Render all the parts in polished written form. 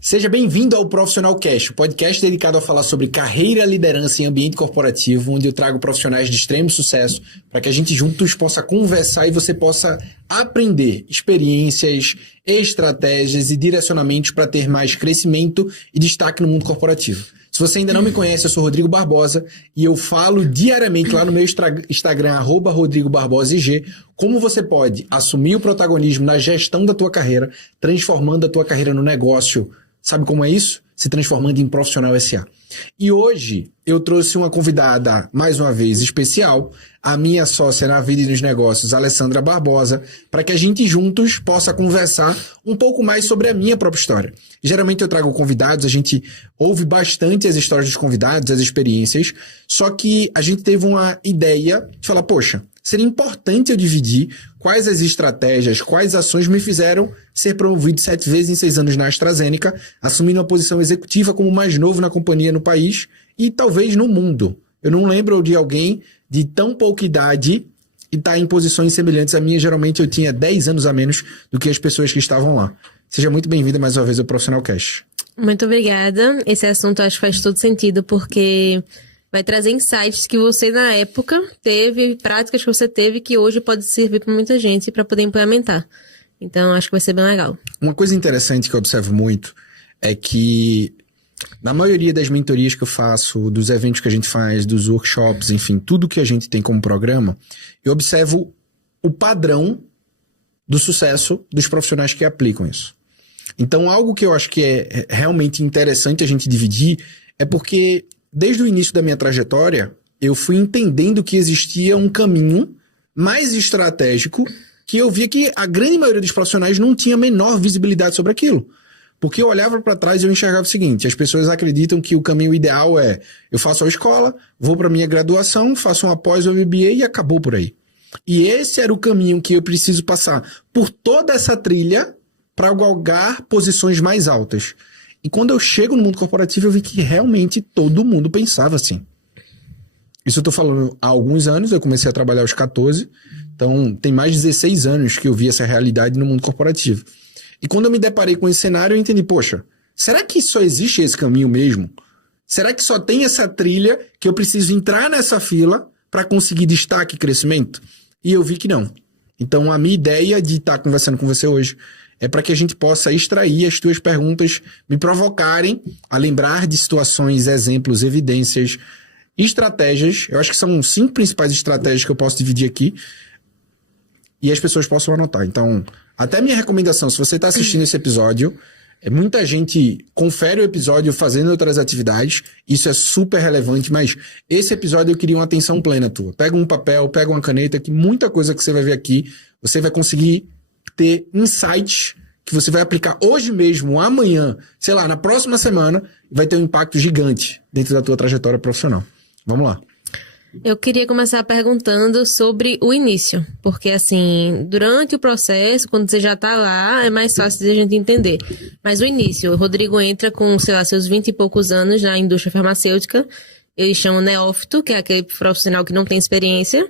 Seja bem-vindo ao Profissional Cast, o podcast dedicado a falar sobre carreira, liderança em ambiente corporativo, onde eu trago profissionais de extremo sucesso para que a gente juntos possa conversar e você possa aprender experiências, estratégias e direcionamentos para ter mais crescimento e destaque no mundo corporativo. Se você ainda não me conhece, eu sou Rodrigo Barbosa e eu falo diariamente lá no meu Instagram, @RodrigoBarbosaIG, como você pode assumir o protagonismo na gestão da tua carreira, transformando a tua carreira no negócio. Sabe como é isso? Se transformando em profissional SA. E hoje eu trouxe uma convidada, mais uma vez, especial, a minha sócia na vida e nos negócios, Alessandra Barbosa, para que a gente juntos possa conversar um pouco mais sobre a minha própria história. Geralmente eu trago convidados, a gente ouve bastante as histórias dos convidados, as experiências, só que a gente teve uma ideia de falar, poxa, seria importante eu dividir quais as estratégias, quais ações me fizeram ser promovido 7 vezes em 6 anos na AstraZeneca, assumindo uma posição executiva como o mais novo na companhia no país e talvez no mundo. Eu não lembro de alguém de tão pouca idade e estar em posições semelhantes à minha. Geralmente eu tinha 10 anos a menos do que as pessoas que estavam lá. Seja muito bem-vinda mais uma vez ao Profissional Cash. Muito obrigada. Esse assunto acho que faz todo sentido, porque vai trazer insights que você, na época, teve, práticas que você teve, que hoje pode servir para muita gente para poder implementar. Então, acho que vai ser bem legal. Uma coisa interessante que eu observo muito é que, na maioria das mentorias que eu faço, dos eventos que a gente faz, dos workshops, enfim, tudo que a gente tem como programa, eu observo o padrão do sucesso dos profissionais que aplicam isso. Então, algo que eu acho que é realmente interessante a gente dividir é porque, desde o início da minha trajetória, eu fui entendendo que existia um caminho mais estratégico que eu via que a grande maioria dos profissionais não tinha a menor visibilidade sobre aquilo. Porque eu olhava para trás e eu enxergava o seguinte, as pessoas acreditam que o caminho ideal é eu faço a escola, vou para minha graduação, faço uma pós ou MBA e acabou por aí. E esse era o caminho que eu preciso passar por toda essa trilha para galgar posições mais altas. E quando eu chego no mundo corporativo, eu vi que realmente todo mundo pensava assim. Isso eu tô falando há alguns anos, eu comecei a trabalhar aos 14, então tem mais de 16 anos que eu vi essa realidade no mundo corporativo. E quando eu me deparei com esse cenário, eu entendi, poxa, será que só existe esse caminho mesmo? Será que só tem essa trilha que eu preciso entrar nessa fila para conseguir destaque e crescimento? E eu vi que não. Então a minha ideia de estar conversando com você hoje é para que a gente possa extrair as tuas perguntas, me provocarem a lembrar de situações, exemplos, evidências, estratégias. Eu acho que são 5 principais estratégias que eu posso dividir aqui e as pessoas possam anotar. Então, até minha recomendação, se você está assistindo esse episódio, muita gente confere o episódio fazendo outras atividades, isso é super relevante, mas esse episódio eu queria uma atenção plena tua. Pega um papel, pega uma caneta, que muita coisa que você vai ver aqui, você vai conseguir ter insights que você vai aplicar hoje mesmo, amanhã, sei lá, na próxima semana, vai ter um impacto gigante dentro da tua trajetória profissional. Vamos lá. Eu queria começar perguntando sobre o início, porque assim, durante o processo, quando você já tá lá, é mais fácil de a gente entender. Mas o início, o Rodrigo entra com, sei lá, seus 20 e poucos anos na indústria farmacêutica, eles chamam neófito, que é aquele profissional que não tem experiência.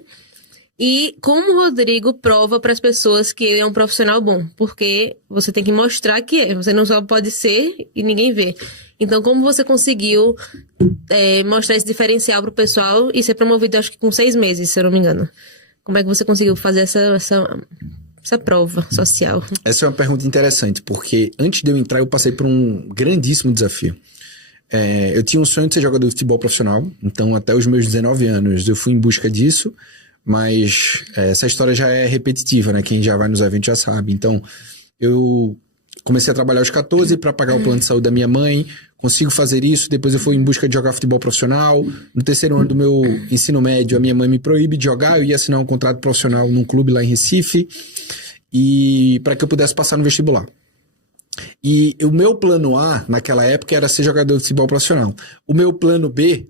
E como o Rodrigo prova para as pessoas que ele é um profissional bom? Porque você tem que mostrar que é. Você não só pode ser e ninguém vê. Então, como você conseguiu mostrar esse diferencial para o pessoal e ser promovido, acho que com 6 meses, se eu não me engano? Como é que você conseguiu fazer essa prova social? Essa é uma pergunta interessante, porque antes de eu entrar, eu passei por um grandíssimo desafio. Eu tinha um sonho de ser jogador de futebol profissional, então até os meus 19 anos eu fui em busca disso. Mas essa história já é repetitiva, né? Quem já vai nos eventos já sabe. Então, eu comecei a trabalhar aos 14 para pagar o plano de saúde da minha mãe. Consigo fazer isso. Depois eu fui em busca de jogar futebol profissional. No 3º ano do meu ensino médio, a minha mãe me proíbe de jogar. Eu ia assinar um contrato profissional num clube lá em Recife. E para que eu pudesse passar no vestibular. E o meu plano A, naquela época, era ser jogador de futebol profissional. O meu plano B...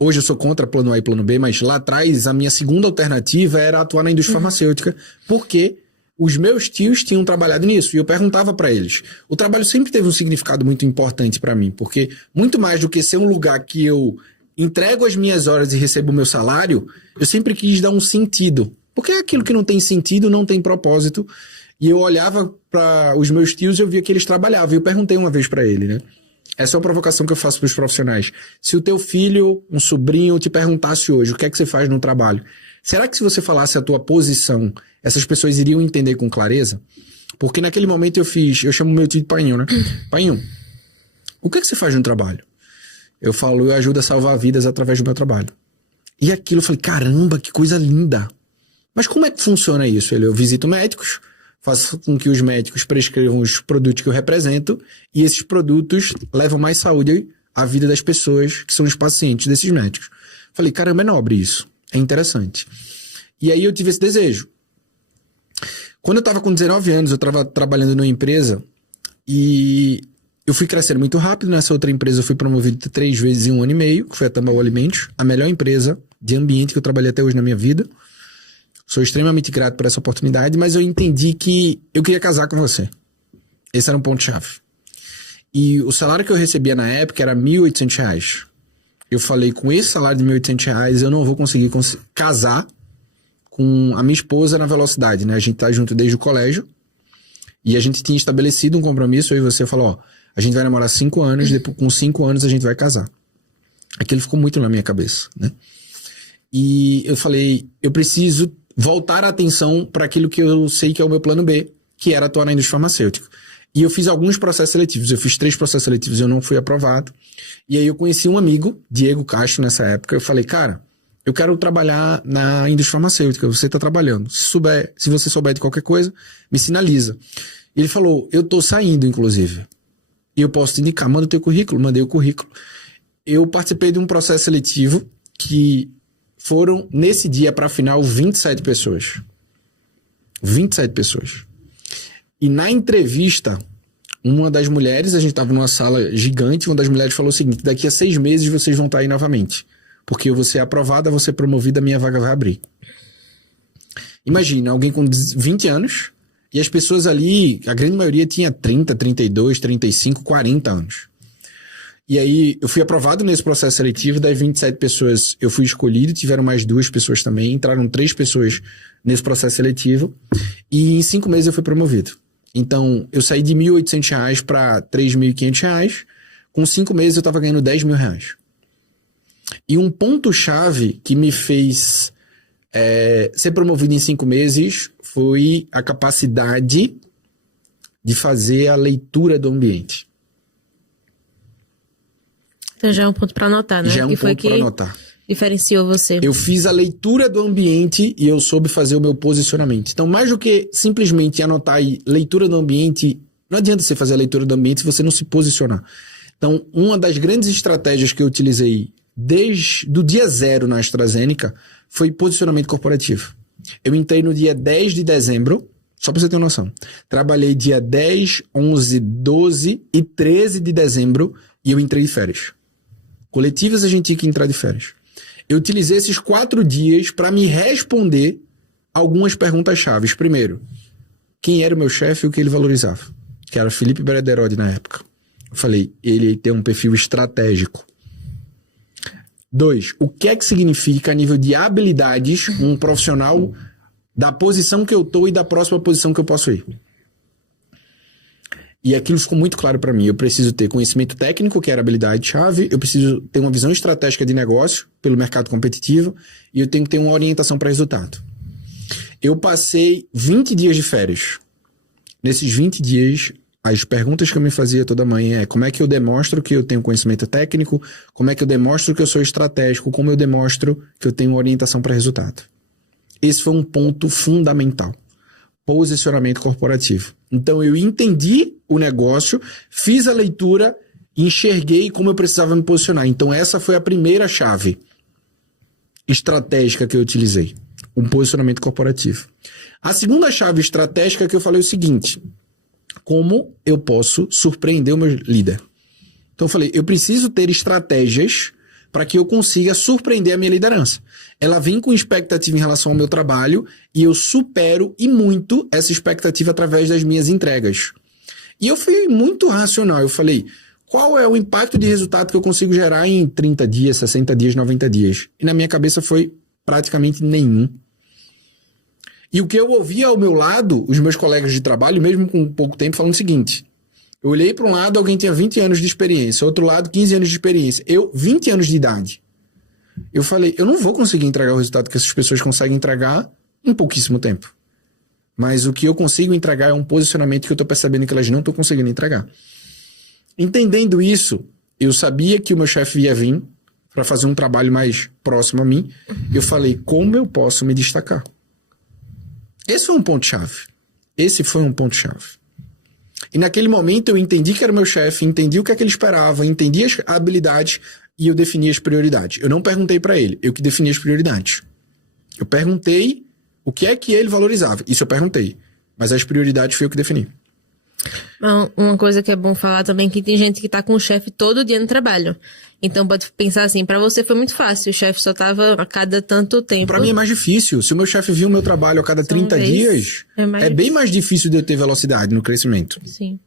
Hoje eu sou contra plano A e plano B, mas lá atrás a minha segunda alternativa era atuar na indústria farmacêutica, porque os meus tios tinham trabalhado nisso. E eu perguntava para eles. O trabalho sempre teve um significado muito importante para mim, porque muito mais do que ser um lugar que eu entrego as minhas horas e recebo o meu salário, eu sempre quis dar um sentido Porque é aquilo que não tem sentido, não tem propósito. E eu olhava para os meus tios e eu via que eles trabalhavam. E eu perguntei uma vez para ele, né? Essa é uma provocação que eu faço para os profissionais. Se o teu filho, um sobrinho, te perguntasse hoje o que é que você faz no trabalho, será que se você falasse a tua posição, essas pessoas iriam entender com clareza? Porque naquele momento eu chamo meu tio de Painho, né? Painho, o que é que você faz no trabalho? Eu falo, eu ajudo a salvar vidas através do meu trabalho. E aquilo eu falei, caramba, que coisa linda. Mas como é que funciona isso? Eu visito médicos, faço com que os médicos prescrevam os produtos que eu represento e esses produtos levam mais saúde à vida das pessoas que são os pacientes desses médicos. Falei, caramba, é nobre isso. É interessante. E aí eu tive esse desejo. Quando eu estava com 19 anos, eu estava trabalhando numa empresa e eu fui crescendo muito rápido. Nessa outra empresa eu fui promovido 3 vezes em 1 ano e meio, que foi a Tambaú Alimentos, a melhor empresa de ambiente que eu trabalhei até hoje na minha vida. Sou extremamente grato por essa oportunidade, mas eu entendi que eu queria casar com você. Esse era um ponto-chave. E o salário que eu recebia na época era R$ 1.800. Eu falei, com esse salário de R$ 1.800, eu não vou conseguir casar com a minha esposa na velocidade, né? A gente tá junto desde o colégio e a gente tinha estabelecido um compromisso, eu e você falou, ó, a gente vai namorar 5 anos, depois, com 5 anos a gente vai casar. Aquilo ficou muito na minha cabeça, né? E eu falei, eu preciso voltar a atenção para aquilo que eu sei que é o meu plano B, que era atuar na indústria farmacêutica. E eu fiz alguns processos seletivos, eu fiz 3 processos seletivos, eu não fui aprovado. E aí eu conheci um amigo, Diego Castro, nessa época, eu falei, cara, eu quero trabalhar na indústria farmacêutica, você está trabalhando. Se você souber de qualquer coisa, me sinaliza. Ele falou, eu estou saindo, inclusive. E eu posso te indicar, manda o teu currículo. Mandei o currículo. Eu participei de um processo seletivo que foram, nesse dia, para a final, 27 pessoas. 27 pessoas. E na entrevista, uma das mulheres, a gente estava numa sala gigante, uma das mulheres falou o seguinte, daqui a 6 meses vocês vão estar aí novamente. Porque eu vou ser aprovada, vou ser promovida, a minha vaga vai abrir. Imagina, alguém com 20 anos, e as pessoas ali, a grande maioria tinha 30, 32, 35, 40 anos. E aí, eu fui aprovado nesse processo seletivo, das 27 pessoas eu fui escolhido, tiveram mais 2 pessoas também, entraram 3 pessoas nesse processo seletivo, e em 5 meses eu fui promovido. Então, eu saí de R$ 1.800 para R$ 3.500, com 5 meses eu estava ganhando R$ 10.000. E um ponto-chave que me fez ser promovido em 5 meses foi a capacidade de fazer a leitura do ambiente. Então já é um ponto para anotar, né? Já é um ponto para anotar. Diferenciou você. Eu fiz a leitura do ambiente e eu soube fazer o meu posicionamento. Então, mais do que simplesmente anotar aí leitura do ambiente, não adianta você fazer a leitura do ambiente se você não se posicionar. Então, uma das grandes estratégias que eu utilizei desde o dia 0 na AstraZeneca foi posicionamento corporativo. Eu entrei no dia 10 de dezembro, só para você ter uma noção. Trabalhei dia 10, 11, 12 e 13 de dezembro e eu entrei de férias. Coletivas a gente tinha que entrar de férias. Eu utilizei esses 4 dias para me responder algumas perguntas chaves. Primeiro, quem era o meu chefe e o que ele valorizava? Que era Felipe Brederode na época. Eu falei, ele tem um perfil estratégico. 2, o que é que significa a nível de habilidades um profissional da posição que eu estou e da próxima posição que eu posso ir? E aquilo ficou muito claro para mim. Eu preciso ter conhecimento técnico, que era a habilidade-chave. Eu preciso ter uma visão estratégica de negócio pelo mercado competitivo. E eu tenho que ter uma orientação para resultado. Eu passei 20 dias de férias. Nesses 20 dias, as perguntas que eu me fazia toda manhã é como é que eu demonstro que eu tenho conhecimento técnico, como é que eu demonstro que eu sou estratégico, como eu demonstro que eu tenho uma orientação para resultado. Esse foi um ponto fundamental. Posicionamento corporativo. Então eu entendi o negócio, fiz a leitura, enxerguei como eu precisava me posicionar. Então essa foi a primeira chave estratégica que eu utilizei, um posicionamento corporativo. A segunda chave estratégica que eu falei é o seguinte, como eu posso surpreender o meu líder? Então eu falei, eu preciso ter estratégias para que eu consiga surpreender a minha liderança. Ela vem com expectativa em relação ao meu trabalho e eu supero e muito essa expectativa através das minhas entregas. E eu fui muito racional. Eu falei, qual é o impacto de resultado que eu consigo gerar em 30 dias, 60 dias, 90 dias? E na minha cabeça foi praticamente nenhum. E o que eu ouvia ao meu lado, os meus colegas de trabalho, mesmo com pouco tempo, falando o seguinte: eu olhei para um lado, alguém tinha 20 anos de experiência, outro lado 15 anos de experiência, eu 20 anos de idade. Eu falei, eu não vou conseguir entregar o resultado que essas pessoas conseguem entregar em pouquíssimo tempo. Mas o que eu consigo entregar é um posicionamento que eu estou percebendo que elas não estão conseguindo entregar. Entendendo isso, eu sabia que o meu chefe ia vir para fazer um trabalho mais próximo a mim. Eu falei, como eu posso me destacar? Esse foi um ponto-chave. E naquele momento eu entendi que era meu chefe, entendi o que é que ele esperava, entendi as habilidades e eu defini as prioridades. Eu não perguntei para ele, eu que defini as prioridades. Eu perguntei o que é que ele valorizava. Isso eu perguntei. Mas as prioridades foi eu que defini. Uma coisa que é bom falar também é que tem gente que tá com o chefe todo dia no trabalho. Então pode pensar assim, pra você foi muito fácil, o chefe só tava a cada tanto tempo. Pra mim é mais difícil. Se o meu chefe viu o meu trabalho a cada 30 dias, é bem mais difícil de eu ter velocidade no crescimento. Sim.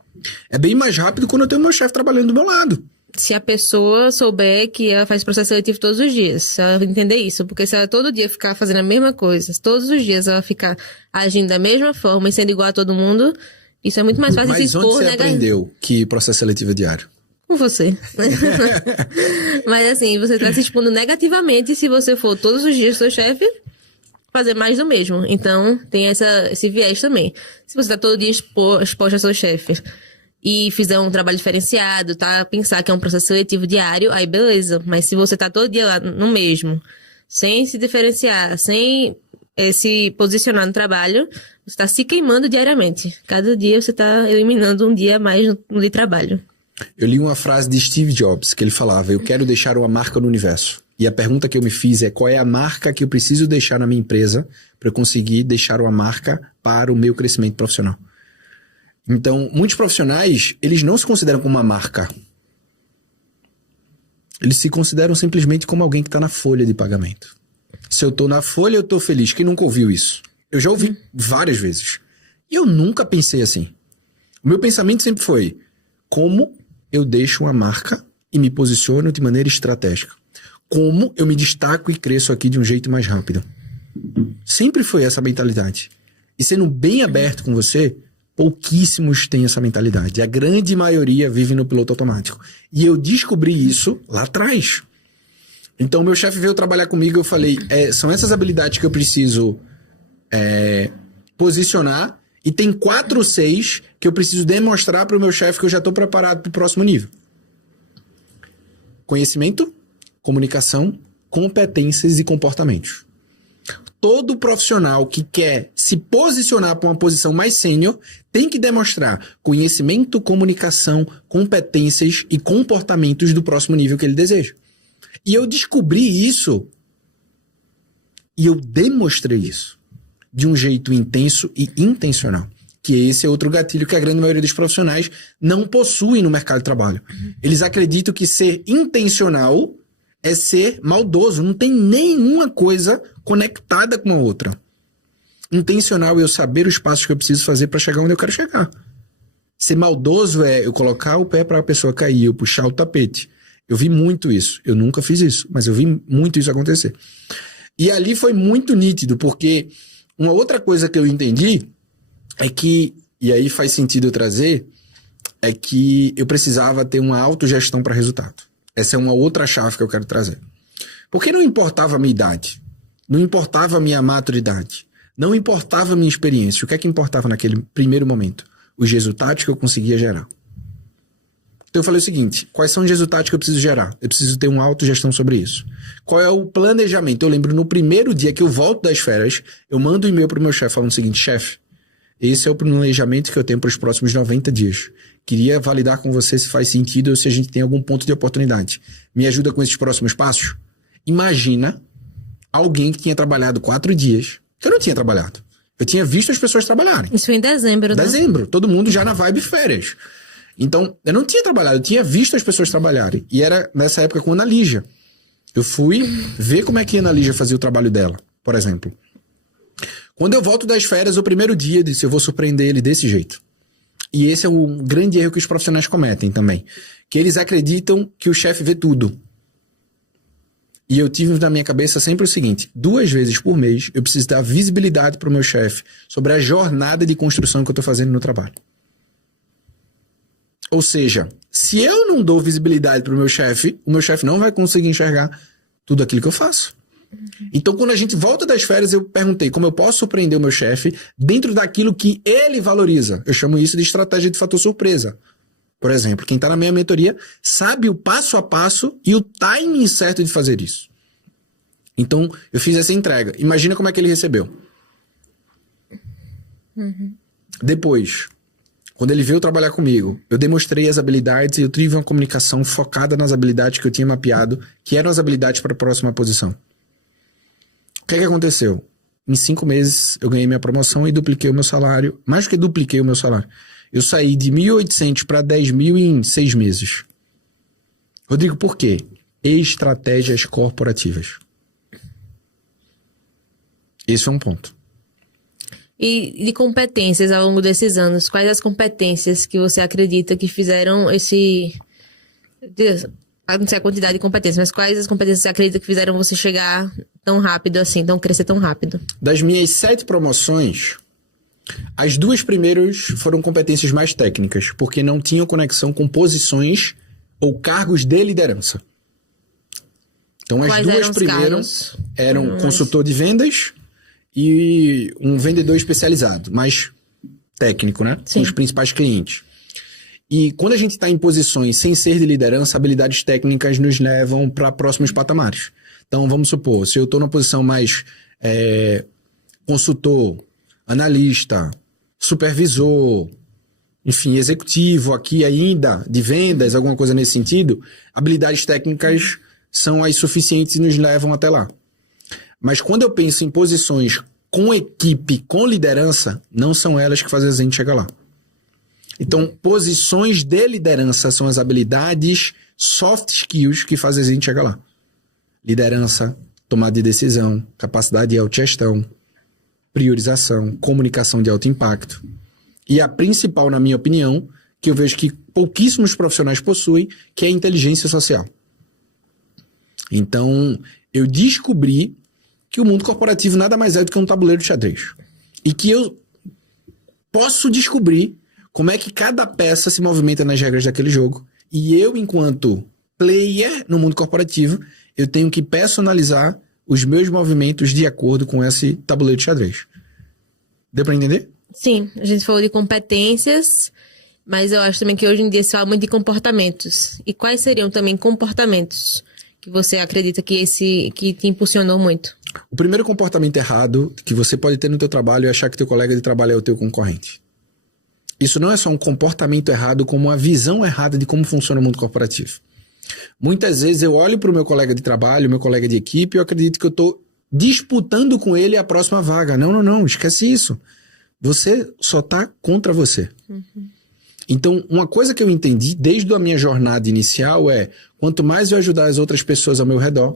É bem mais rápido quando eu tenho meu chefe trabalhando do meu lado. Se a pessoa souber que ela faz processo seletivo todos os dias, se ela entender isso, porque se ela todo dia ficar fazendo a mesma coisa, todos os dias ela ficar agindo da mesma forma e sendo igual a todo mundo, isso é muito mais fácil de se expor. Mas onde você aprendeu que processo seletivo é diário? Com você. Mas assim, você está se expondo negativamente se você for todos os dias seu chefe fazer mais do mesmo. Então, tem esse viés também. Se você está todo dia exposto a seu chefe e fizer um trabalho diferenciado, tá? Pensar que é um processo seletivo diário, aí beleza. Mas se você tá todo dia lá no mesmo, sem se diferenciar, sem se posicionar no trabalho, você tá se queimando diariamente. Cada dia você tá eliminando um dia a mais no de trabalho. Eu li uma frase de Steve Jobs, que ele falava, eu quero deixar uma marca no universo. E a pergunta que eu me fiz é, qual é a marca que eu preciso deixar na minha empresa para eu conseguir deixar uma marca para o meu crescimento profissional? Então, muitos profissionais, eles não se consideram como uma marca. Eles se consideram simplesmente como alguém que está na folha de pagamento. Se eu estou na folha, eu estou feliz. Quem nunca ouviu isso? Eu já ouvi várias vezes. E eu nunca pensei assim. O meu pensamento sempre foi, como eu deixo uma marca e me posiciono de maneira estratégica? Como eu me destaco e cresço aqui de um jeito mais rápido? Sempre foi essa mentalidade. E sendo bem aberto com você, pouquíssimos têm essa mentalidade. A grande maioria vive no piloto automático. E eu descobri isso lá atrás. Então, meu chefe veio trabalhar comigo e eu falei, são essas habilidades que eu preciso posicionar e tem 4 ou 6 que eu preciso demonstrar para o meu chefe que eu já estou preparado para o próximo nível. Conhecimento, comunicação, competências e comportamentos. Todo profissional que quer se posicionar para uma posição mais sênior tem que demonstrar conhecimento, comunicação, competências e comportamentos do próximo nível que ele deseja. E eu descobri isso e eu demonstrei isso de um jeito intenso e intencional. Que esse é outro gatilho que a grande maioria dos profissionais não possui no mercado de trabalho. Eles acreditam que ser intencional é ser maldoso. Não tem nenhuma coisa conectada com a outra. Intencional é eu saber os passos que eu preciso fazer para chegar onde eu quero chegar. Ser maldoso é eu colocar o pé para a pessoa cair, eu puxar o tapete. Eu vi muito isso. Eu nunca fiz isso, mas eu vi muito isso acontecer. E ali foi muito nítido, porque uma outra coisa que eu entendi é que, e aí faz sentido eu trazer, é que eu precisava ter uma autogestão para resultado. Essa é uma outra chave que eu quero trazer. Porque não importava a minha idade, não importava a minha maturidade, não importava a minha experiência. O que é que importava naquele primeiro momento? Os resultados que eu conseguia gerar. Então eu falei o seguinte, quais são os resultados que eu preciso gerar? Eu preciso ter uma autogestão sobre isso. Qual é o planejamento? Eu lembro no primeiro dia que eu volto das férias, eu mando um e-mail para o meu chefe falando o seguinte, chefe, esse é o planejamento que eu tenho para os próximos 90 dias. Queria validar com você se faz sentido ou se a gente tem algum ponto de oportunidade. Me ajuda com esses próximos passos? Imagina alguém que tinha trabalhado 4 dias, que eu não tinha trabalhado. Eu tinha visto as pessoas trabalharem. Isso foi em dezembro, né? Dezembro, todo mundo já na vibe férias. Então, eu não tinha trabalhado, eu tinha visto as pessoas trabalharem. E era nessa época com a Ana Lígia. Eu fui ver como é que a Ana Lígia fazia o trabalho dela, por exemplo. Quando eu volto das férias, o primeiro dia, eu disse, eu vou surpreender ele desse jeito. E esse é um grande erro que os profissionais cometem também. Que eles acreditam que o chefe vê tudo. E eu tive na minha cabeça sempre o seguinte: 2 vezes por mês eu preciso dar visibilidade para o meu chefe sobre a jornada de construção que eu estou fazendo no trabalho. Ou seja, se eu não dou visibilidade para o meu chefe não vai conseguir enxergar tudo aquilo que eu faço. Então, quando a gente volta das férias, eu perguntei como eu posso surpreender o meu chefe dentro daquilo que ele valoriza. Eu chamo isso de estratégia de fator surpresa. Por exemplo, quem está na minha mentoria sabe o passo a passo e o timing certo de fazer isso. Então, eu fiz essa entrega. Imagina como é que ele recebeu. Depois, quando ele veio trabalhar comigo, eu demonstrei as habilidades e eu tive uma comunicação focada nas habilidades que eu tinha mapeado, que eram as habilidades para a próxima posição. O que aconteceu? Em 5 meses, eu ganhei minha promoção e dupliquei o meu salário. Mais do que dupliquei o meu salário. Eu saí de 1.800 para 10.000 em 6 meses. Rodrigo, por quê? Estratégias corporativas. Esse é um ponto. E de competências ao longo desses anos, quais as competências que você acredita que fizeram esse... Não sei a quantidade de competências, mas quais as competências você acredita que fizeram você chegar tão rápido assim, crescer tão rápido? Das minhas 7 promoções, as 2 primeiras foram competências mais técnicas, porque não tinham conexão com posições ou cargos de liderança. Então, as 2 primeiras eram consultor de vendas e um vendedor especializado, mais técnico, né? Sim. Com os principais clientes. E quando a gente está em posições sem ser de liderança, habilidades técnicas nos levam para próximos patamares. Então, vamos supor, se eu estou numa posição mais consultor, analista, supervisor, enfim, executivo aqui ainda, de vendas, alguma coisa nesse sentido, habilidades técnicas são as suficientes e nos levam até lá. Mas quando eu penso em posições com equipe, com liderança, não são elas que fazem a gente chegar lá. Então, posições de liderança são as habilidades, soft skills que fazem a gente chegar lá. Liderança, tomada de decisão, capacidade de autogestão, priorização, comunicação de alto impacto. E a principal, na minha opinião, que eu vejo que pouquíssimos profissionais possuem, que é a inteligência social. Então, eu descobri que o mundo corporativo nada mais é do que um tabuleiro de xadrez. E que eu posso descobrir como é que cada peça se movimenta nas regras daquele jogo. E eu, enquanto player no mundo corporativo, eu tenho que personalizar os meus movimentos de acordo com esse tabuleiro de xadrez. Deu pra entender? Sim, a gente falou de competências, mas eu acho também que hoje em dia se fala muito de comportamentos. E quais seriam também comportamentos que você acredita que te impulsionou muito? O primeiro comportamento errado que você pode ter no teu trabalho é achar que teu colega de trabalho é o teu concorrente. Isso não é só um comportamento errado, como uma visão errada de como funciona o mundo corporativo. Muitas vezes eu olho para o meu colega de trabalho, meu colega de equipe, e eu acredito que eu estou disputando com ele a próxima vaga. Não, esquece isso. Você só está contra você. Então, uma coisa que eu entendi desde a minha jornada inicial é: quanto mais eu ajudar as outras pessoas ao meu redor,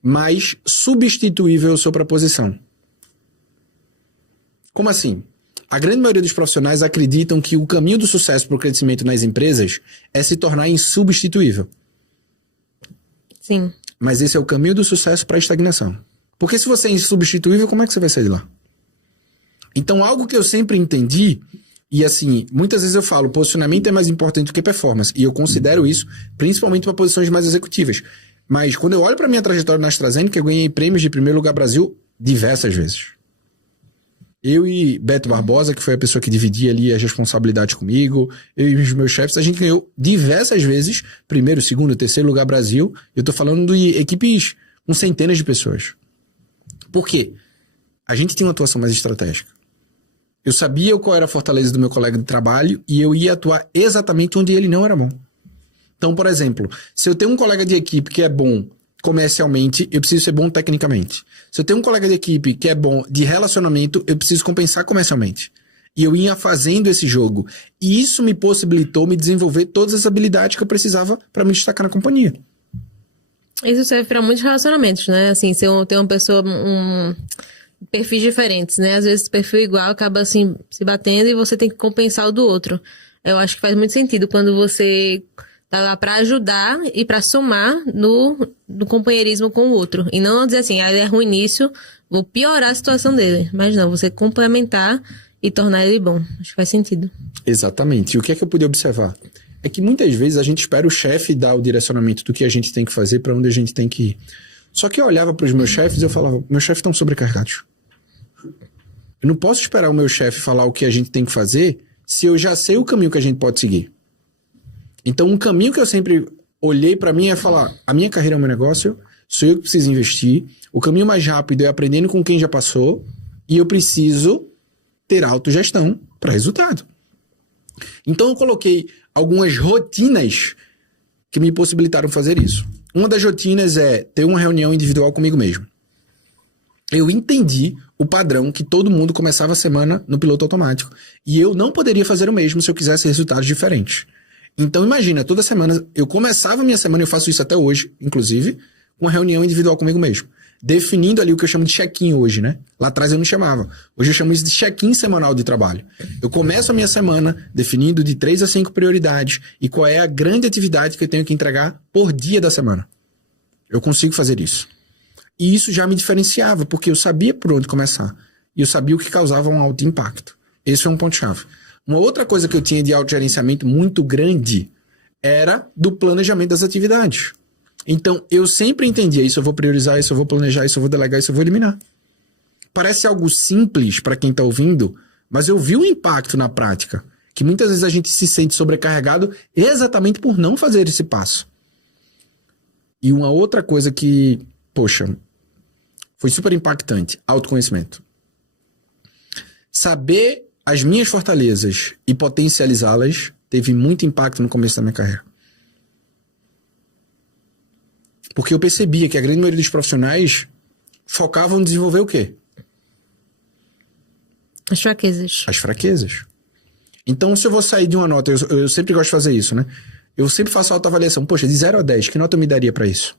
mais substituível eu sou para a posição. Como assim? A grande maioria dos profissionais acreditam que o caminho do sucesso para o crescimento nas empresas é se tornar insubstituível. Sim. Mas esse é o caminho do sucesso para a estagnação. Porque se você é insubstituível, como é que você vai sair de lá? Então, algo que eu sempre entendi, e assim, muitas vezes eu falo, posicionamento é mais importante do que performance. E eu considero isso, principalmente para posições mais executivas. Mas quando eu olho para a minha trajetória na AstraZeneca, eu ganhei prêmios de primeiro lugar Brasil diversas vezes. Eu e Beto Barbosa, que foi a pessoa que dividia ali as responsabilidades comigo, eu e os meus chefes, a gente ganhou diversas vezes, primeiro, segundo, terceiro lugar Brasil. Eu tô falando de equipes com centenas de pessoas. Por quê? A gente tinha uma atuação mais estratégica. Eu sabia qual era a fortaleza do meu colega de trabalho e eu ia atuar exatamente onde ele não era bom. Então, por exemplo, se eu tenho um colega de equipe que é bom comercialmente, eu preciso ser bom tecnicamente. Se eu tenho um colega de equipe que é bom de relacionamento, eu preciso compensar comercialmente. E eu ia fazendo esse jogo. E isso me possibilitou me desenvolver todas as habilidades que eu precisava para me destacar na companhia. Isso serve para muitos relacionamentos, né? Assim, se eu tenho uma pessoa, perfis diferentes, né? Às vezes o perfil igual acaba assim se batendo e você tem que compensar o do outro. Eu acho que faz muito sentido quando você tá lá para ajudar e para somar no companheirismo com o outro. E não dizer assim, ele é ruim nisso, vou piorar a situação dele. Mas não, você complementar e tornar ele bom. Acho que faz sentido. Exatamente. E o que é que eu pude observar? É que muitas vezes a gente espera o chefe dar o direcionamento do que a gente tem que fazer para onde a gente tem que ir. Só que eu olhava para os meus chefes e eu falava, meus chefes estão sobrecarregados. Eu não posso esperar o meu chefe falar o que a gente tem que fazer se eu já sei o caminho que a gente pode seguir. Então, um caminho que eu sempre olhei para mim é falar, a minha carreira é o meu negócio, sou eu que preciso investir, o caminho mais rápido é aprendendo com quem já passou e eu preciso ter autogestão para resultado. Então, eu coloquei algumas rotinas que me possibilitaram fazer isso. Uma das rotinas é ter uma reunião individual comigo mesmo. Eu entendi o padrão que todo mundo começava a semana no piloto automático. E eu não poderia fazer o mesmo se eu quisesse resultados diferentes. Então imagina, toda semana, eu começava a minha semana, eu faço isso até hoje, inclusive, com uma reunião individual comigo mesmo. Definindo ali o que eu chamo de check-in hoje, né? Lá atrás eu não chamava. Hoje eu chamo isso de check-in semanal de trabalho. Eu começo a minha semana definindo de 3 a 5 prioridades e qual é a grande atividade que eu tenho que entregar por dia da semana. Eu consigo fazer isso. E isso já me diferenciava, porque eu sabia por onde começar. E eu sabia o que causava um alto impacto. Esse é um ponto-chave. Uma outra coisa que eu tinha de autogerenciamento muito grande era do planejamento das atividades. Então, eu sempre entendia, isso eu vou priorizar, isso eu vou planejar, isso eu vou delegar, isso eu vou eliminar. Parece algo simples para quem está ouvindo, mas eu vi o impacto na prática. Que muitas vezes a gente se sente sobrecarregado exatamente por não fazer esse passo. E uma outra coisa que, poxa, foi super impactante, autoconhecimento. Saber as minhas fortalezas e potencializá-las teve muito impacto no começo da minha carreira. Porque eu percebia que a grande maioria dos profissionais focavam em desenvolver o quê? As fraquezas. As fraquezas. Então, se eu vou sair de uma nota, eu sempre gosto de fazer isso, né? Eu sempre faço autoavaliação. Poxa, de 0 a 10, que nota eu me daria para isso?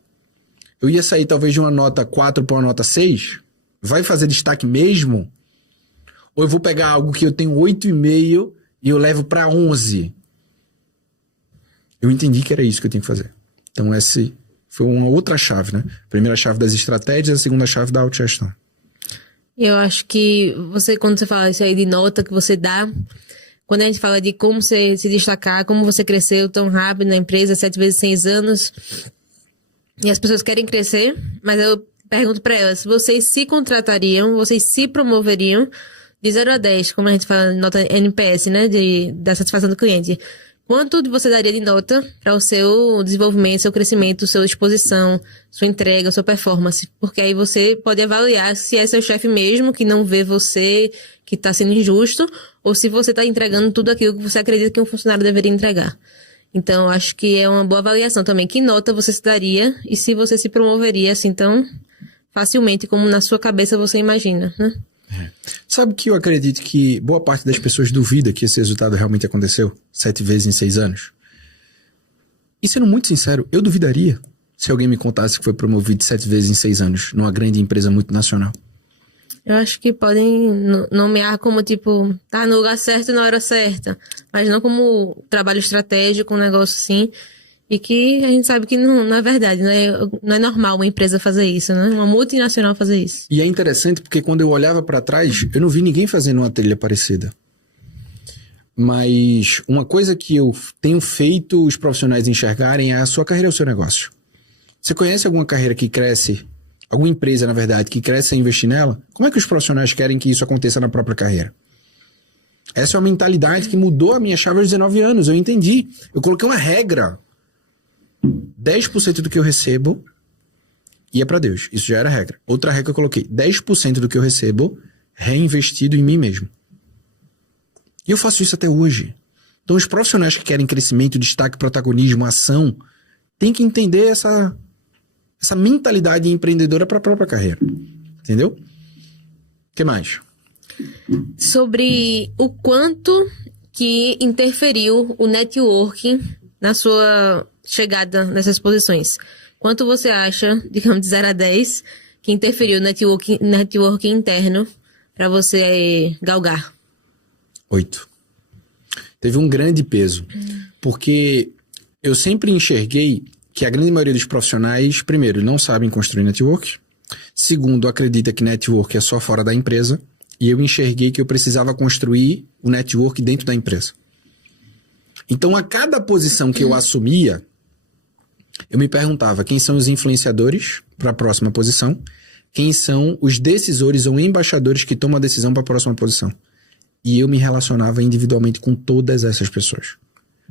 Eu ia sair talvez de uma nota 4 para uma nota 6? Vai fazer destaque mesmo? Ou eu vou pegar algo que eu tenho 8,5 e eu levo para 11? Eu entendi que era isso que eu tinha que fazer. Então, essa foi uma outra chave, né? A primeira chave das estratégias, a segunda chave da autogestão. Eu acho que quando você fala isso aí de nota que você dá, quando a gente fala de como você se destacar, como você cresceu tão rápido na empresa, 7 vezes 6 anos, e as pessoas querem crescer, mas eu pergunto para elas, vocês se contratariam, vocês se promoveriam de 0 a 10, como a gente fala nota NPS, né, da satisfação do cliente. Quanto você daria de nota para o seu desenvolvimento, seu crescimento, sua exposição, sua entrega, sua performance? Porque aí você pode avaliar se é seu chefe mesmo, que não vê você, que está sendo injusto, ou se você está entregando tudo aquilo que você acredita que um funcionário deveria entregar. Então, acho que é uma boa avaliação também. Que nota você se daria e se você se promoveria assim tão facilmente como na sua cabeça você imagina, né? Sabe que eu acredito que boa parte das pessoas duvida que esse resultado realmente aconteceu 7 vezes em 6 anos? E sendo muito sincero, eu duvidaria se alguém me contasse que foi promovido 7 vezes em 6 anos numa grande empresa multinacional. Eu acho que podem nomear como tipo, tá no lugar certo na hora certa, mas não como trabalho estratégico, um negócio assim. E que a gente sabe que não é verdade, não é normal uma empresa fazer isso, né? Uma multinacional fazer isso. E é interessante porque quando eu olhava para trás, eu não vi ninguém fazendo uma trilha parecida. Mas uma coisa que eu tenho feito os profissionais enxergarem é a sua carreira é o seu negócio. Você conhece alguma carreira que cresce, alguma empresa, na verdade, que cresce sem investir nela? Como é que os profissionais querem que isso aconteça na própria carreira? Essa é uma mentalidade que mudou a minha chave aos 19 anos. Eu entendi. Eu coloquei uma regra. 10% do que eu recebo ia para Deus. Isso já era regra. Outra regra que eu coloquei. 10% do que eu recebo reinvestido em mim mesmo. E eu faço isso até hoje. Então os profissionais que querem crescimento, destaque, protagonismo, ação, têm que entender essa mentalidade empreendedora para a própria carreira. Entendeu? O que mais? Sobre o quanto que interferiu o networking na sua chegada nessas posições. Quanto você acha, digamos, de 0 a 10, que interferiu no networking interno para você galgar? 8. Teve um grande peso. Porque eu sempre enxerguei que a grande maioria dos profissionais, primeiro, não sabem construir network. Segundo, acredita que network é só fora da empresa. E eu enxerguei que eu precisava construir o network dentro da empresa. Então, a cada posição que eu assumia, eu me perguntava quem são os influenciadores para a próxima posição, quem são os decisores ou embaixadores que tomam a decisão para a próxima posição. E eu me relacionava individualmente com todas essas pessoas.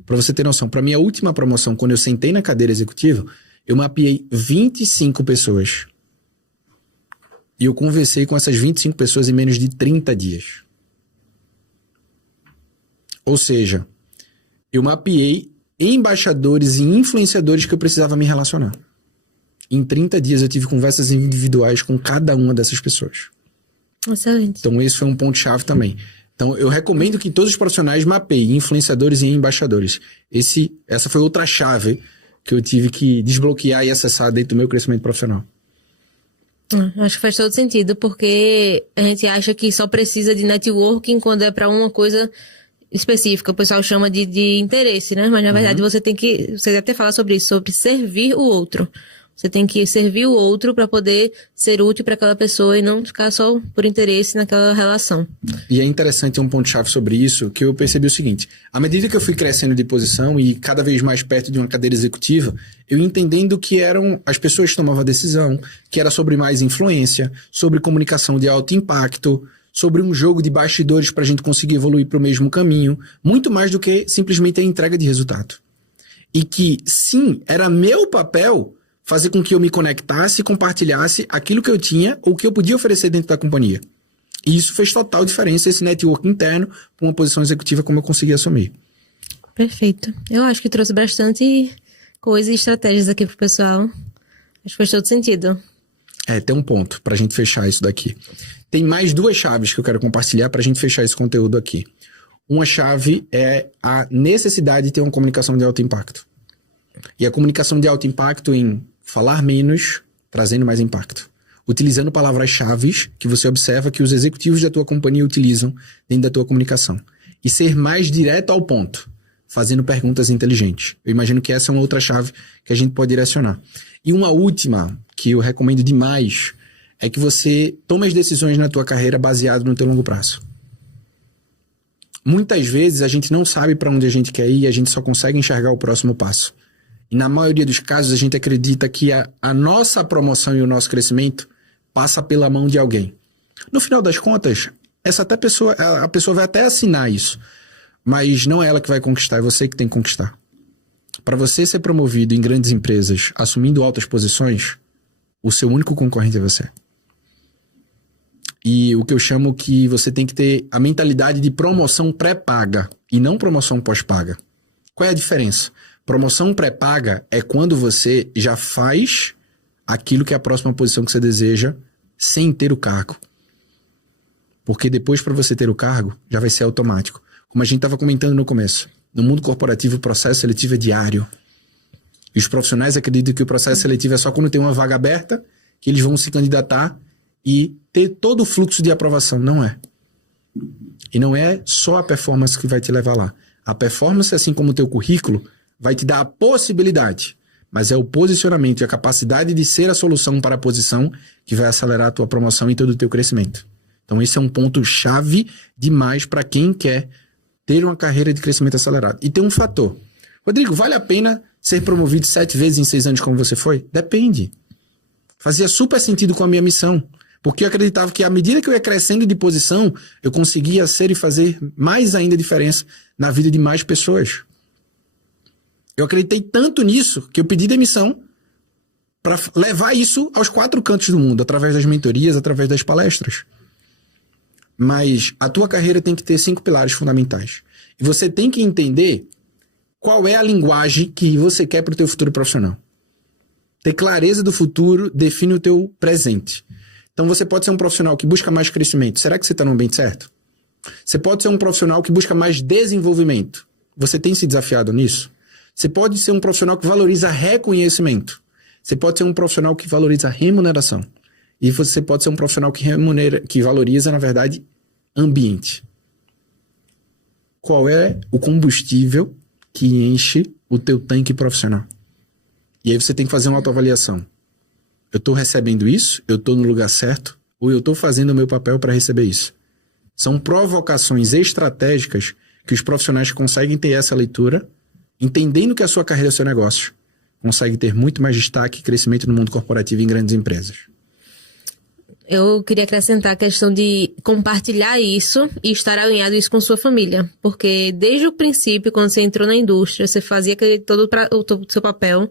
Para você ter noção, para minha última promoção, quando eu sentei na cadeira executiva, eu mapeei 25 pessoas. E eu conversei com essas 25 pessoas em menos de 30 dias. Ou seja, eu mapeei embaixadores e influenciadores que eu precisava me relacionar. Em 30 dias eu tive conversas individuais com cada uma dessas pessoas. Excelente. Então esse foi um ponto-chave também. Então eu recomendo que todos os profissionais mapeiem influenciadores e embaixadores. Essa foi outra chave que eu tive que desbloquear e acessar dentro do meu crescimento profissional. Acho que faz todo sentido, porque a gente acha que só precisa de networking quando é para uma coisa específica. O pessoal chama de interesse, né? Mas na verdade você até fala sobre isso, sobre servir o outro. Você tem que servir o outro para poder ser útil para aquela pessoa e não ficar só por interesse naquela relação. E é interessante um ponto-chave sobre isso, que eu percebi o seguinte. À medida que eu fui crescendo de posição e cada vez mais perto de uma cadeira executiva, eu entendendo que eram as pessoas que tomavam a decisão, que era sobre mais influência, sobre comunicação de alto impacto, sobre um jogo de bastidores para a gente conseguir evoluir para o mesmo caminho, muito mais do que simplesmente a entrega de resultado. E que, sim, era meu papel fazer com que eu me conectasse e compartilhasse aquilo que eu tinha ou que eu podia oferecer dentro da companhia. E isso fez total diferença, esse network interno, para uma posição executiva como eu consegui assumir. Perfeito. Eu acho que trouxe bastante coisas e estratégias aqui pro pessoal. Acho que faz todo sentido. Tem um ponto para a gente fechar isso daqui. Tem mais 2 chaves que eu quero compartilhar para a gente fechar esse conteúdo aqui. Uma chave é a necessidade de ter uma comunicação de alto impacto. E a comunicação de alto impacto em falar menos, trazendo mais impacto. Utilizando palavras-chave que você observa que os executivos da tua companhia utilizam dentro da tua comunicação. E ser mais direto ao ponto, fazendo perguntas inteligentes. Eu imagino que essa é uma outra chave que a gente pode direcionar. E uma última, que eu recomendo demais, é que você tome as decisões na tua carreira baseado no teu longo prazo. Muitas vezes a gente não sabe para onde a gente quer ir e a gente só consegue enxergar o próximo passo. E na maioria dos casos a gente acredita que a nossa promoção e o nosso crescimento passa pela mão de alguém. No final das contas, a pessoa vai até assinar isso, mas não é ela que vai conquistar, é você que tem que conquistar. Para você ser promovido em grandes empresas, assumindo altas posições, o seu único concorrente é você. E o que eu chamo que você tem que ter a mentalidade de promoção pré-paga e não promoção pós-paga. Qual é a diferença? Promoção pré-paga é quando você já faz aquilo que é a próxima posição que você deseja sem ter o cargo. Porque depois, para você ter o cargo, já vai ser automático. Como a gente estava comentando no começo, no mundo corporativo o processo seletivo é diário. E os profissionais acreditam que o processo seletivo é só quando tem uma vaga aberta, que eles vão se candidatar e ter todo o fluxo de aprovação. Não é. E não é só a performance que vai te levar lá. A performance, assim como o teu currículo, vai te dar a possibilidade, mas é o posicionamento e a capacidade de ser a solução para a posição que vai acelerar a tua promoção e todo o teu crescimento. Então esse é um ponto chave demais para quem quer ter uma carreira de crescimento acelerado. E tem um fator. Rodrigo, vale a pena ser promovido 7 vezes em 6 anos como você foi? Depende. Fazia super sentido com a minha missão. Porque eu acreditava que à medida que eu ia crescendo de posição, eu conseguia ser e fazer mais ainda diferença na vida de mais pessoas. Eu acreditei tanto nisso que eu pedi demissão para levar isso aos 4 cantos do mundo, através das mentorias, através das palestras. Mas a tua carreira tem que ter 5 pilares fundamentais. E você tem que entender qual é a linguagem que você quer para o teu futuro profissional. Ter clareza do futuro define o teu presente. Então você pode ser um profissional que busca mais crescimento. Será que você está no ambiente certo? Você pode ser um profissional que busca mais desenvolvimento. Você tem se desafiado nisso? Você pode ser um profissional que valoriza reconhecimento. Você pode ser um profissional que valoriza remuneração. E você pode ser um profissional que valoriza, na verdade, ambiente. Qual é o combustível que enche o teu tanque profissional. E aí você tem que fazer uma autoavaliação. Eu estou recebendo isso? Eu estou no lugar certo? Ou eu estou fazendo o meu papel para receber isso? São provocações estratégicas que os profissionais conseguem ter essa leitura, entendendo que a sua carreira é o seu negócio, consegue ter muito mais destaque e crescimento no mundo corporativo e em grandes empresas. Eu queria acrescentar a questão de compartilhar isso e estar alinhado isso com sua família. Porque desde o princípio, quando você entrou na indústria, você fazia todo o seu papel,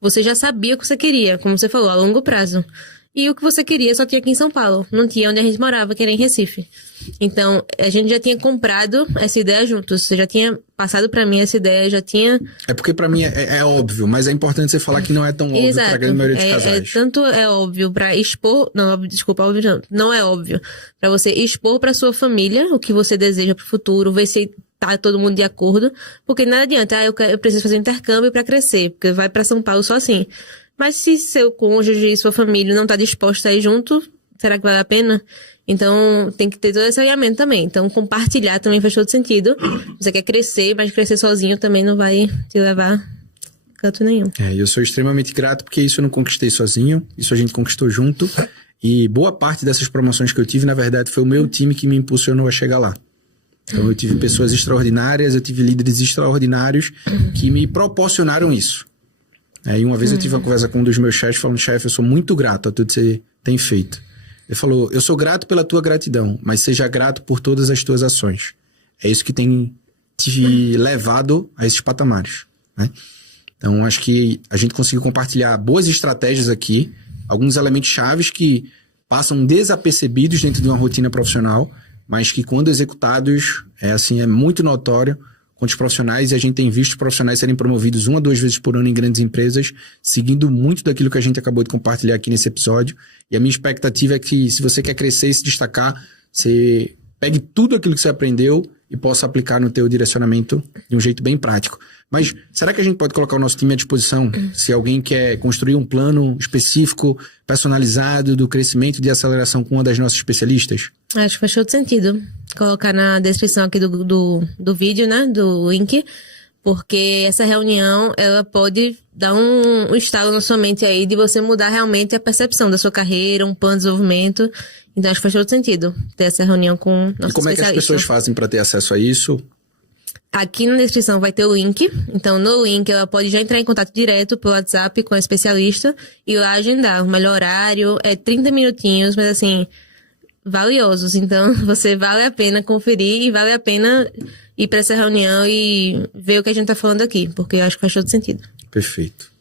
você já sabia o que você queria, como você falou, a longo prazo. E o que você queria só tinha aqui em São Paulo. Não tinha onde a gente morava, que era em Recife. Então, a gente já tinha comprado essa ideia juntos. Você já tinha passado pra mim essa ideia, já tinha... É porque pra mim é óbvio, mas é importante você falar que não é tão óbvio. Exato. Pra grande maioria dos casais. Tanto é óbvio pra expor... Não, desculpa, óbvio não é óbvio. Pra você expor pra sua família o que você deseja pro futuro, ver se tá todo mundo de acordo. Porque nada adianta, eu preciso fazer um intercâmbio pra crescer, porque vai pra São Paulo só assim. Mas se seu cônjuge e sua família não tá disposta a ir junto, será que vale a pena? Então, tem que ter todo esse alinhamento também. Então, compartilhar também faz todo sentido. Você quer crescer, mas crescer sozinho também não vai te levar a canto nenhum. Eu sou extremamente grato porque isso eu não conquistei sozinho, isso a gente conquistou junto. E boa parte dessas promoções que eu tive, na verdade, foi o meu time que me impulsionou a chegar lá. Então, eu tive pessoas extraordinárias, eu tive líderes extraordinários que me proporcionaram isso. E uma vez eu tive uma conversa com um dos meus chefes falando: chefe, eu sou muito grato a tudo que você tem feito. Ele falou: eu sou grato pela tua gratidão, mas seja grato por todas as tuas ações. É isso que tem te levado a esses patamares, né? Então, acho que a gente conseguiu compartilhar boas estratégias aqui, alguns elementos chaves que passam desapercebidos dentro de uma rotina profissional, mas que quando executados, é muito notório quantos profissionais, e a gente tem visto profissionais serem promovidos 1 a 2 vezes por ano em grandes empresas, seguindo muito daquilo que a gente acabou de compartilhar aqui nesse episódio. E a minha expectativa é que, se você quer crescer e se destacar, você pegue tudo aquilo que você aprendeu e possa aplicar no teu direcionamento de um jeito bem prático. Mas será que a gente pode colocar o nosso time à disposição? Se alguém quer construir um plano específico, personalizado, do crescimento e de aceleração com uma das nossas especialistas? Acho que faz todo sentido colocar na descrição aqui do vídeo, né, do link, porque essa reunião, ela pode dar um estalo na sua mente aí de você mudar realmente a percepção da sua carreira, um plano de desenvolvimento. Então, acho que faz todo sentido ter essa reunião com o nosso especialista. E como é que as pessoas fazem para ter acesso a isso? Aqui na descrição vai ter o link. Então, no link, ela pode já entrar em contato direto pelo WhatsApp com a especialista e lá agendar. O melhor horário é 30 minutinhos, mas assim, valiosos. Então, você vale a pena conferir e vale a pena ir para essa reunião e ver o que a gente tá falando aqui, porque eu acho que faz todo sentido. Perfeito.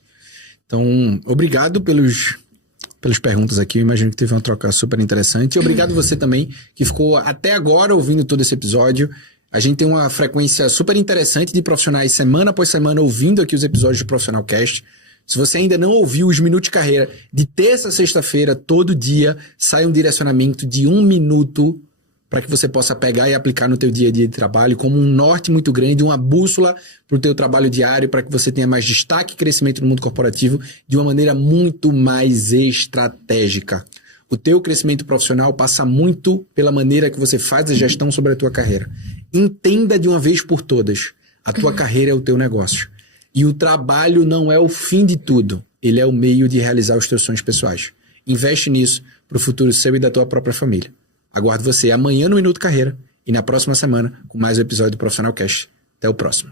Então, obrigado pelas perguntas aqui. Eu imagino que teve uma troca super interessante. E obrigado você também que ficou até agora ouvindo todo esse episódio. A gente tem uma frequência super interessante de profissionais semana após semana ouvindo aqui os episódios do Profissional Cast. Se você ainda não ouviu os Minutos de Carreira, de terça a sexta-feira, todo dia, sai um direcionamento de 1 minuto para que você possa pegar e aplicar no teu dia a dia de trabalho como um norte muito grande, uma bússola para o teu trabalho diário, para que você tenha mais destaque e crescimento no mundo corporativo de uma maneira muito mais estratégica. O teu crescimento profissional passa muito pela maneira que você faz a gestão sobre a tua carreira. Entenda de uma vez por todas, a tua carreira é o teu negócio. E o trabalho não é o fim de tudo, ele é o meio de realizar os teus sonhos pessoais. Investe nisso para o futuro seu e da tua própria família. Aguardo você amanhã no Minuto Carreira e na próxima semana com mais um episódio do Profissional Cast. Até o próximo.